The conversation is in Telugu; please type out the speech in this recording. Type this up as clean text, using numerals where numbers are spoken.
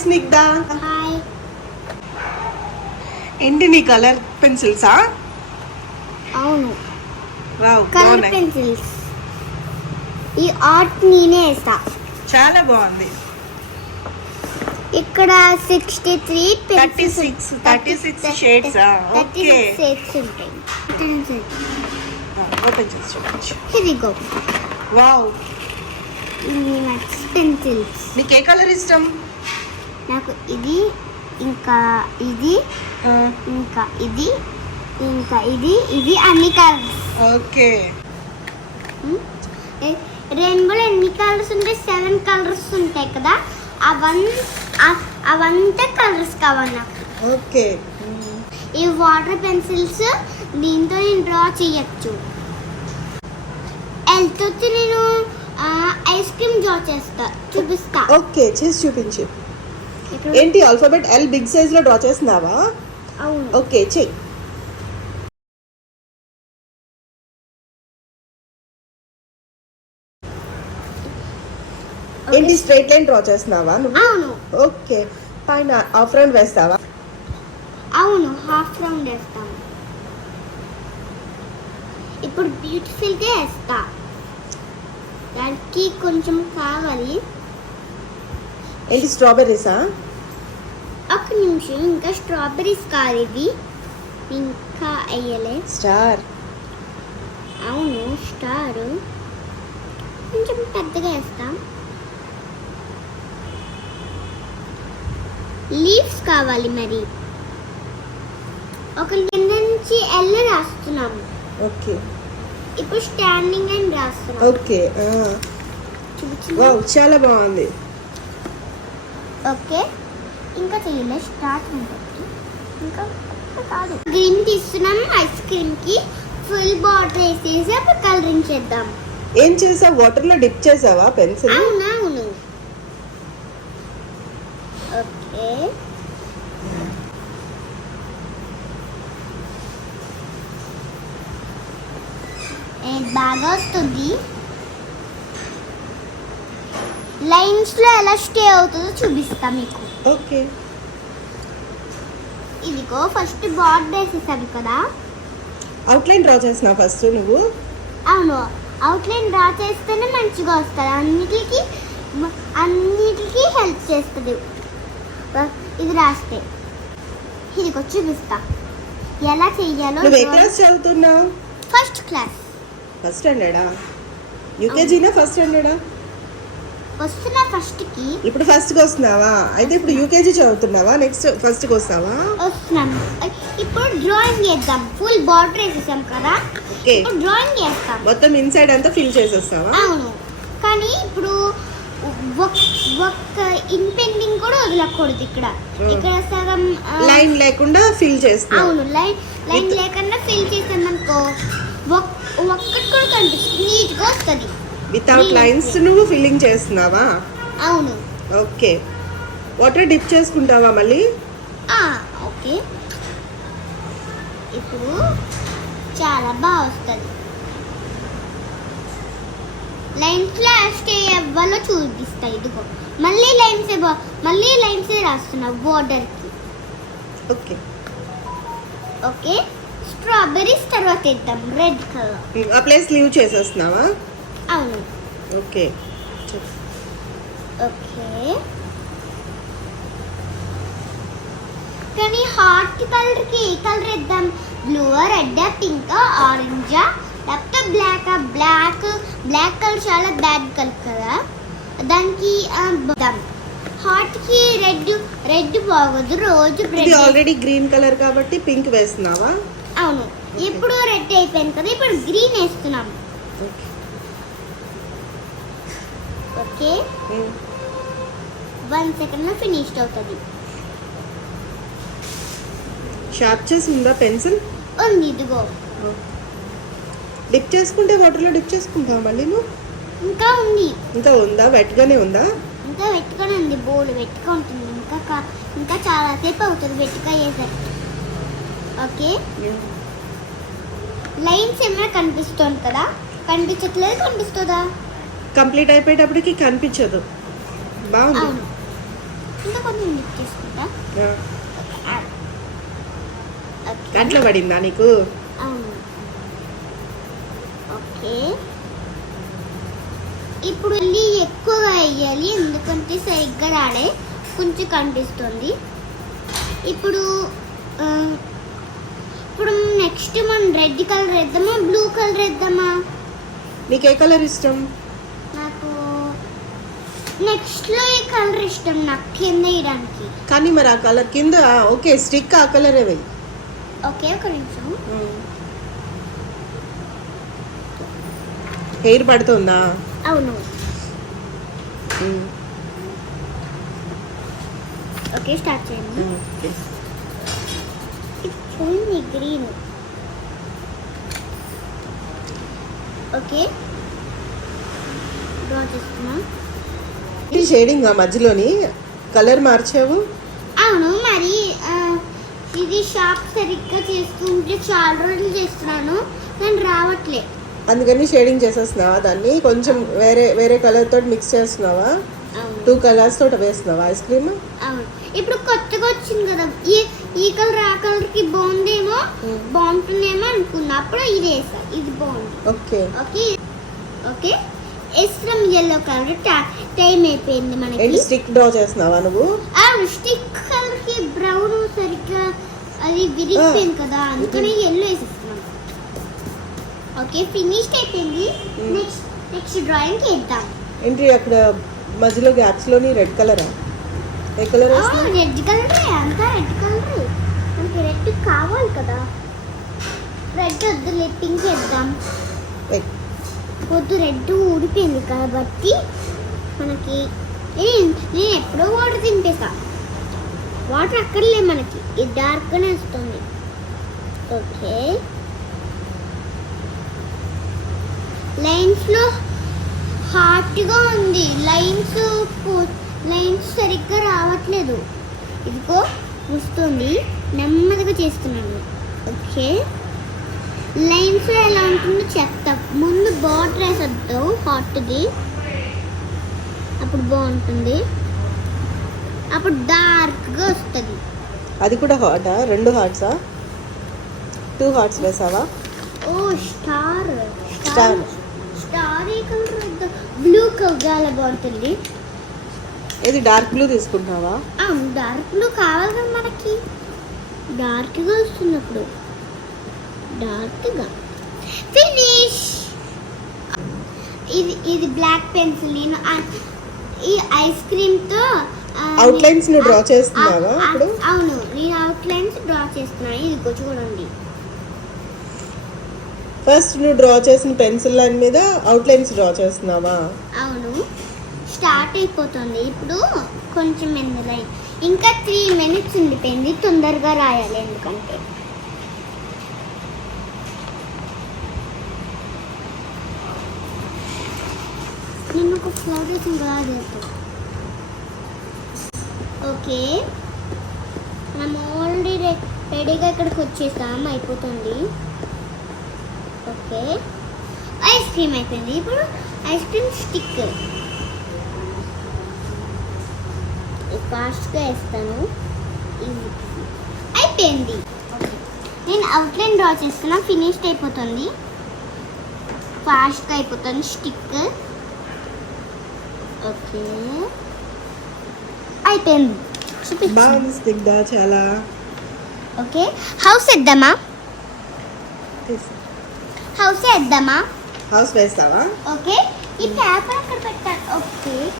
స్నిగ్ధ, హాయ్. ఏంటి నీ కలర్ పెన్సిల్సా? అవును, వావ్, కలర్ బాగున్నాయి. పెన్సిల్స్. ఈ ఆర్ట్ నేనే వేస్తా. చాలా బాగుంది. ఇక్కడ 63 పెన్సిల్స్ 36 షేడ్స్. ఓకే, 36 షేడ్స్ ఉంటాయి. ఓపెన్ చేసి చూడొచ్చు. ఇదిగో వావ్, ఇవి నట్స్ పెన్సిల్స్. నీకు ఏ కలర్ ఇష్టం? నాకు ఇది, ఇంకా ఇది, ఇంకా ఇది, ఇంకా ఇది అన్ని కలర్స్. ఓకే, రెయిన్బోలో ఎన్ని కలర్స్ ఉంటాయి? 7 కలర్స్ ఉంటాయి కదా, అవంతా కలర్స్ కావాలి నాకు. ఓకే. ఈ వాటర్ పెన్సిల్స్ దీంతో నేను డ్రా చేయొచ్చు. ఎల్తోటి నేను ఐస్ క్రీమ్ డ్రా చేస్తా, చూపిస్తా. ఓకే, చేసి చూపించు. ఇక్కడ ఏంటి ఆల్ఫాబెట్ ఎల్ బిగ్ సైజ్ లో డ్రా చేస్తున్నావా? అవును. ఓకే, చెయ్యి. ఏంటి స్ట్రైట్ లైన్ డ్రా చేస్తున్నావా నువ్వు? అవును ఓకే, పైన హాఫ్ రౌండ్ వేస్తావా? అవును, హాఫ్ రౌండ్ వేస్తాను. ఇప్పుడు బ్యూటిఫుల్గా వేస్తా. దానికి కొంచెం కావాలి. ఏంటి స్ట్రాబెర్రీసా? ఒక నిమిషం, ఇంకా స్ట్రాబెర్రీస్ కాదు, ఇవి ఇంకా వేయలే. స్టార్. అవును, స్టార్ కొంచెం పెద్దగా వేస్తాం. లీవ్స్ కావాలి. మరి ఒక కింద నుంచి ఎల్ రాస్తున్నాము. ఓకే, ఇప్పుడు స్టాండింగ్ అని రాస్తున్నాం. ఓకే. వావ్, చాలా బాగుంది. ఓకే, ఇంకా చేయలే, స్టార్ట్ ఉంటుంది. ఇంకా కాదు. గ్రీన్ తీస్తున్నాం. ఐస్ క్రీమ్ కి ఫుల్ బాటిల్ వేసేసి అప్పుడు కలరింగ్ చేద్దాం. ఏం చేసావు? వాటర్ లో డిప్ చేసావా పెన్సిల్? అవును. ఓకే, బాగా వస్తుంది. లైన్స్ లో ఎలా స్టే అవుతుందో చూపిస్తా మీకు. ఓకే. ఇదిగో ఫస్ట్ బార్డర్ వేసేసాను కదా. అవుట్లైన్ డ్రా చేసినావు ఫస్ట్ నువ్వు? అవును, అవుట్లైన్ డ్రా చేస్తేనే మంచిగా వస్తుంది. అన్నిటికీ హెల్ప్ చేస్తుంది ఇది రాస్తే. ఇదిగో చూపిస్తా ఎలా చెయ్యాలో. నువ్వు ఏ క్లాస్ చదువుతున్నావు? First class. ఫస్ట్ స్టాండర్డా? యూకేజీనా ఫస్ట్ స్టాండర్డా? వస్తున్నా ఫస్ట్ కి. ఇప్పుడు ఫస్ట్ కి వస్తున్నావా? అయితే ఇప్పుడు యూకేజీ చదువుతున్నావా? నెక్స్ట్ ఫస్ట్ కి వస్తావా? వస్తున్నాను. ఇప్పుడు డ్రాయింగ్ చేద్దాం. ఫుల్ బార్డర్ వేసేసాం కదా. ఓకే, ఇప్పుడు డ్రాయింగ్ చేస్తాం. మొత్తం ఇన్సైడ్ అంతా ఫిల్ చేసేస్తావా? అవును, కానీ ఇప్పుడు ఒక్క ఇన్పెండింగ్ కూడా వదలకూడదు. ఇక్కడ సగం లైన్ లేకుండా ఫిల్ చేస్తావు. అవును, లైన్ లేకుండా ఫిల్ చేసాం అనుకో, ఒక్కటి కూడా కనిపిస్తుంది, నీట్గా వస్తుంది. వితౌట్ లైన్స్ నువ్వు ఫిల్లింగ్ చేస్తున్నావా? అవును. ఓకే, వాటర్ డిప్ చేసుకుంటావా మళ్ళీ? ఓకే, ఇప్పుడు చాలా బాగా వస్తుంది. లైన్స్ లో స్టే అవ్వాలో చూపిస్తా. ఇదిగో మళ్ళీ లైన్స్ రాస్తున్నా బోర్డర్ కి. ఓకే, ఓకే, స్ట్రాబెర్రీస్ తర్వాత ఇద్దాం. Red colour. ఆ ప్లేస్ లీవ్ చేసేస్తున్నావా? అవును. ఓకే, ఓకే, కానీ హార్ట్ కలర్ కి ఏ కలర్ ఇద్దాం? బ్లూ, రెడ్, పింక్, ఆరెంజ్, లేకపోతే బ్లాక్ కలర్ చాలా బ్యాడ్ కలర్ కదా. దానికి హార్ట్ కి రెడ్ బాగోదు. రోజు ఇది ఆల్రెడీ గ్రీన్ కలర్ కాబట్టి పింక్ వేస్తున్నావా? అవును, ఇప్పుడు రెడ్ అయిపోయింది కదా, ఇప్పుడు గ్రీన్ వేస్తున్నాం. ఓకే, 1 సెకండ్ లో ఫినిష్డ్ అవుతుంది. షార్ప్ చేసి ఉందా పెన్సిల్? ఉంది, ఇదిగో. డిప్ చేసుకుంటే వాటర్లో డిప్ చేసుకుంటావా మళ్ళీ నువ్వు? ఇంకా ఉంది. ఇంకా ఉందా? వెట్గానే ఉందా? ఇంకా వెట్టుగానే ఉంది. బోర్డు వెట్టుగా ఉంటుంది. ఇంకా చాలా సేపు అవుతుంది వెట్టుగా అయ్యేసరికి. ఓకే, లైన్స్ ఏమైనా కనిపిస్తుంది కదా? కనిపించట్లేదు, కనిపిస్తుందా? కంప్లీట్ అయిపోయేటప్పటికి కనిపించదు. బాగుంది. ఇంకా కొంచెం మిక్స్ చేసుకుంటా. దాంట్లో పడిందా నీకు? అవును. ఓకే, ఇప్పుడు మళ్ళీ ఎక్కువగా వేయాలి ఎందుకంటే సరిగ్గా రాడే, కొంచెం కనిపిస్తుంది. ఇప్పుడు ఇప్పుడు నెక్స్ట్ మనం రెడ్ కలర్ వేద్దామా బ్లూ కలర్ వేద్దామా? నీకు ఏ కలర్ ఇష్టం? నాకు నెక్స్ట్లో ఈ కలర్ ఇష్టం, నాకు కింద వేయడానికి. కానీ మరి ఆ కలర్ కింద ఓకే స్టిక్ ఆ కలరే వేయి. ఓకే, ఒక నిమిషం. హెయిర్ పడుతుందా? అవును. ఓకే, స్టార్ట్ చేయండి. చూడండి గ్రీన్. ఓకే, డ్రా చేస్తున్నా. ఇది షేడింగ్ ఆ మధ్యలోని కలర్ మార్చావు? అవును, మరి ఇది షాప్ సరిగ్గా చేస్తుంటే చాలా రోజులు చేస్తున్నాను కానీ రావట్లే, అందుకని షేడింగ్ చేసేస్తున్నావా? దాన్ని కొంచెం వేరే వేరే కలర్ తోటి మిక్స్ చేస్తున్నావా? 2 కలర్స్ తోటి వేస్తున్నావా ఐస్ క్రీమ్? అవును. ఇప్పుడు కొత్తగా వచ్చింది కదా, ఈ కలర్ ఆ కలర్కి బాగుందేమో, బాగుంటుందేమో అనుకున్నా, అప్పుడు ఇది వేసా, ఇది బాగుంది. ఓకే ఓకే ఓకే ఎస్ట్రమ్ ఎల్లో కలర్ టైం అయిపోయింది మనకి. స్టిక్ డ్రా చేస్తున్నావా నువ్వు? స్టిక్ కలర్ కి బ్రౌన్ సరిగ్గా అది విరిగిపోయింది కదా, అందుకని ఎల్లో వేసేస్తున్నాం. ఓకే, ఫినిష్ అయిపోయింది. నెక్స్ట్ డ్రాయింగ్ వేద్దాం. ఏంటి అక్కడ మధ్యలో గ్యాప్స్ లోని రెడ్ కలరా? ఏ కలర్? రెడ్ కలర్, అంతా రెడ్ కలర్. మనకి రెడ్ కావాలి కదా. రెడ్ వద్దులే, పింక్ వేద్దాం. వద్దు, రెడ్ ఊడిపోయింది కాబట్టి మనకి నేను ఎప్పుడో వాటర్ తింపేసా, వాటర్ అక్కర్లే మనకి, ఇది డార్క్గానే వస్తుంది. ఓకే, లైన్స్లో హార్ట్గా ఉంది, లైన్స్ సరిగ్గా రావట్లేదు. ఇదిగో వస్తుంది, నెమ్మదిగా చేస్తున్నాను. ఓకే, లైన్స్ ఎలా ఉంటుందో చెప్తా. ముందు బార్డర్ వేసేద్దాం హార్ట్ది, అప్పుడు బాగుంటుంది, అప్పుడు డార్క్గా వస్తుంది. అది కూడా హాటా? 2 హార్ట్సా? 2 హార్ట్స్ వేసావా? ఓ స్టార్ స్టార్ స్టార్ ఏ కలర్? బ్లూ కలర్ బాగుంటుంది. ఇది డార్క్ బ్లూ తీసుకుంటున్నావా? డార్క్ బ్లూ కావాలి కదా మనకి, డార్క్గా వస్తుంది అప్పుడు, డార్క్గా. ఫినిష్. ఇది బ్లాక్ పెన్సిల్. నేను ఈ ఐస్ క్రీమ్తో అవుట్లైన్స్ ను డ్రా చేస్తున్నావా ఇప్పుడు? అవును, నేను అవుట్లైన్స్ డ్రా చేస్తున్నాను. ఇదిగో చూడండి. ఫస్ట్ నువ్వు డ్రా చేసిన పెన్సిల్ లైన్ మీద అవుట్లైన్స్ డ్రా చేస్తున్నావా? అవును, స్టార్ట్ అయిపోతుంది ఇప్పుడు. కొంచెం లైన్ ఇంకా 3 minutes ఉండిపోయింది, తొందరగా రాయాలి ఎందుకంటే. నేను ఒక ఫ్లవర్స్ ఇంకా చేస్తాను. ఓకే, మనం ఆల్రెడీ రెడీగా ఇక్కడికి వచ్చేసాం, అయిపోతుంది. ఓకే, ఐస్ క్రీమ్ అయిపోయింది. ఇప్పుడు ఐస్ క్రీమ్ స్టిక్ ఫాస్ట్గా వేస్తాను. అయిపోయింది. నేను అవుట్లైన్ డ్రా చేస్తున్నా, ఫినిష్డ్ అయిపోతుంది, ఫాస్ట్గా అయిపోతుంది స్టిక్. ఓకే, అయిపోయింది. బాగుంది స్టిక్ దా చాలా. ఓకే, హౌస్ వేద్దామా? హౌస్ వేద్దామా? హౌస్ వేస్తావా? ఓకే, ఈ పేపర్ అక్కడ పెట్టాను. ఓకే.